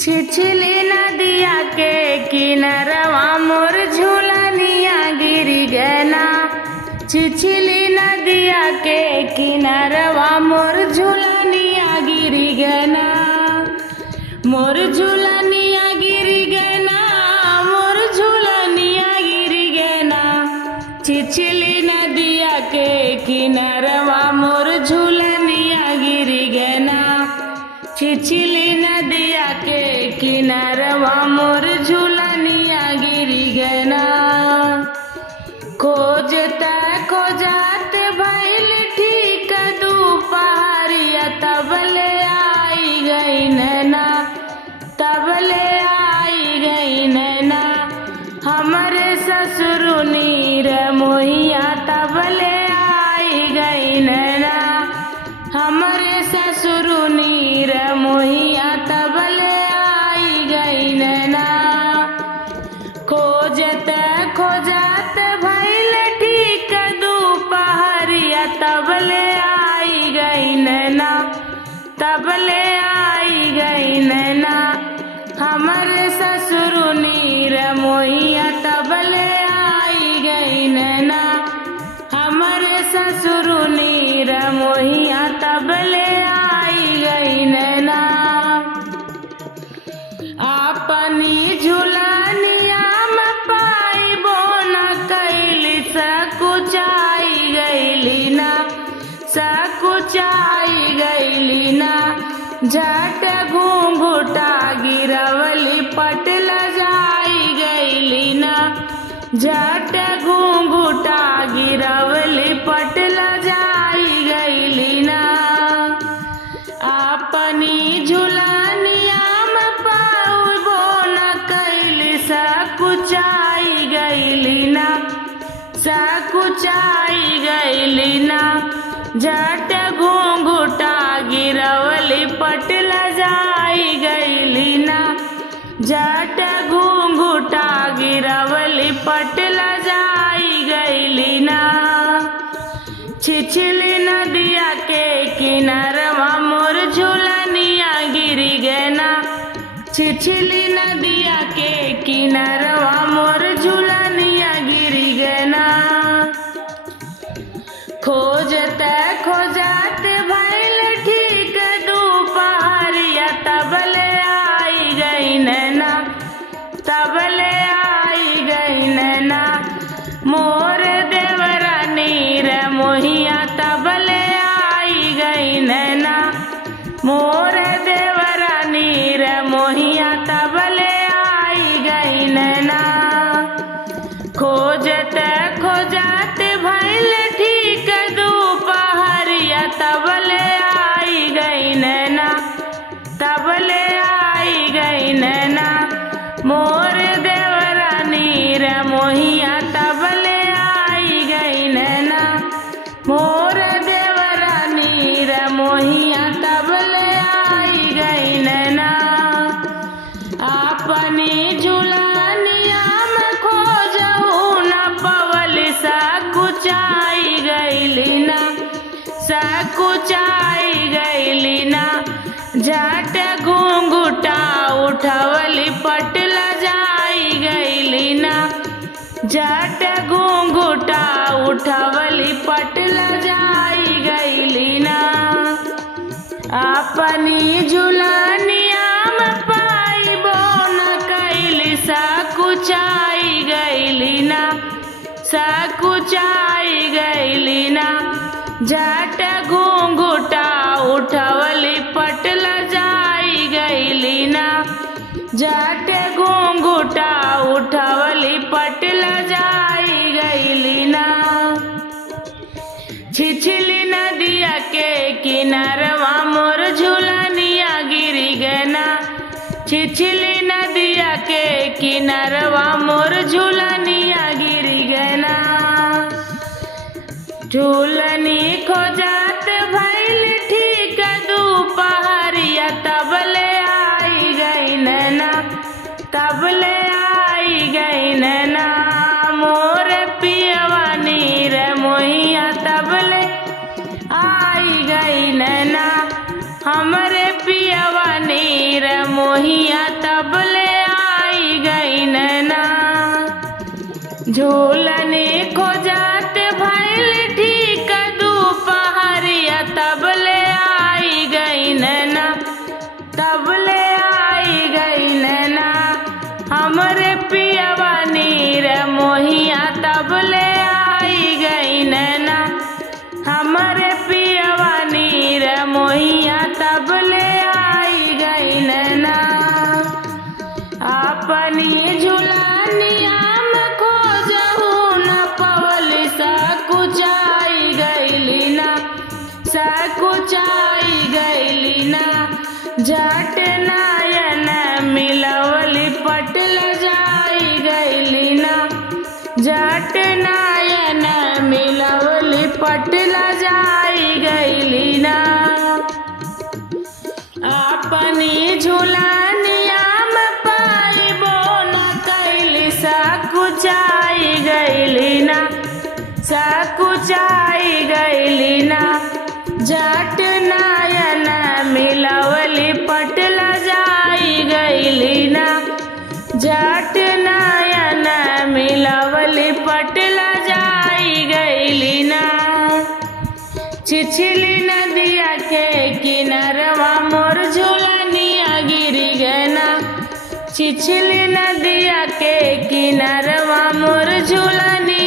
छिछली नदिया के किनारवा मोर झूलनिया गिरी गना। छिछली नदिया के किनारवा मोर झूलनिया गिरी गना। मोर झूलनिया गिरी गना, मोर झूलनिया गिरी गना। छिछली नदिया के किनारवा मोर झूलनिया गिरी गना। छिछली नदिया के किनारवा मोर झूलनिया गिरी गना। खोजता खोजात भइल ठीक दुपहरिया तबले आई गई नैना, तबले आई गई नैना। हमरे ससुर नीर मोहिया तबले आई गई नैना। हमरे ससुर नीर मोहिया तबले आई गई नैना। खोजत खोजत भइल ठीक दुपहरिया तबले आई गई नैना, तबले आई गई नैना। हमरे ससुर नीर मोहिया तबले आई गई नैना। हमरे ससुर नीर मोहिया तबले आई गई नैना। अपनी झूलनिया में पाइबो न कैली सकुचाई गईली ना, सकुचाई गईली ना। झट घूंघटा गिरवली पटल जाई गईली ना। झट घूंघटा गिरवली पटल जाई गईली ना। अपनी झूलनिया में पाइबो न कैली सकुचाई गईली ना, सकुचाई गईली ना। झट घूंघटा गिरवली पटल जाई गईली ना। झट घूंघटा गिरवली पटल जाई गईली ना। छिछली नदिया के किनारवा मोर झूलनिया गिरी गना। छिछली नदिया के किनारवा मोर झूलनिया गिरी गना। खोजत खोजत भइल ठीक दुपहरिया तबले आई गई नैना, तबले आई गई नैना। मोर देवरा नीर मोहिया तबले आई गई नैना। मोर देवरा नीर मोहिया तबले आई गई नैना। खोजत खोजत भइल ठीक दुपहरिया तबले आई गई नैना, तबले आई गई नैना। मोर देवरा नीर मोहिया तबले आई गई नैना। मोर देवरा नीर मोहिया तबले आई गई नैना। अपनी झूलनिया में खोजहू न पवली सकुचाई गईली ना, सकुचाई गईली ना। झट घूंघटा उठवली पटल जाई गईली ना। झट घूंघटा उठवली पटल जाई गईली ना। अपनी झूलनिया में पाइबो न कैली सकुचाई गईली ना, सकुचाई गईली ना। झट घूंघटा उठवली पटल जाई गईली ना। झट घूंघटा उठवली पटल जाई गईली ना। छिछली नदिया के किनारवा मोर झूलनिया गिरी गना। छिछली नदिया के किनारवा मोर झूलनिया गिरी गना। झूलनी खोजात भइल ठीक दुपहरिया तबले आई गई नैना, तबले आई गई नैना। मोर पियवा नीर मोहिया तबले आई गई नैना। हमरे पियवा नीर मोहिया झूलनी खोजत भइल ठीक दुपहरिया तबले आई गईन ना, तबले आई गईन ना हमरे पियवा नीर मोहिया तबले आई गईन ना, हमरे पियवा नीर मोहिया तबले आई गईन ना। अपनी झुलनिया में खोजहू न पवली सकुचाई गईली ना, सकुचाई गईली ना झट नयन मिलवली पटल जाई गईली ना, झट नयन मिलवली पटल जाई गईली ना। अपनी झुलनिया में पाइबो न कैली सकुचाई गईली ना, सकुचाई गईली ना झट नयन मिलवली पटल जाई गईली ना, झट नयन मिलवली पटल जाई गईली ना। छिछली नदिया के किनारवा मोर झुलनिया गिरी गना, छिछली नदिया के किनारवा मोर झुलनिया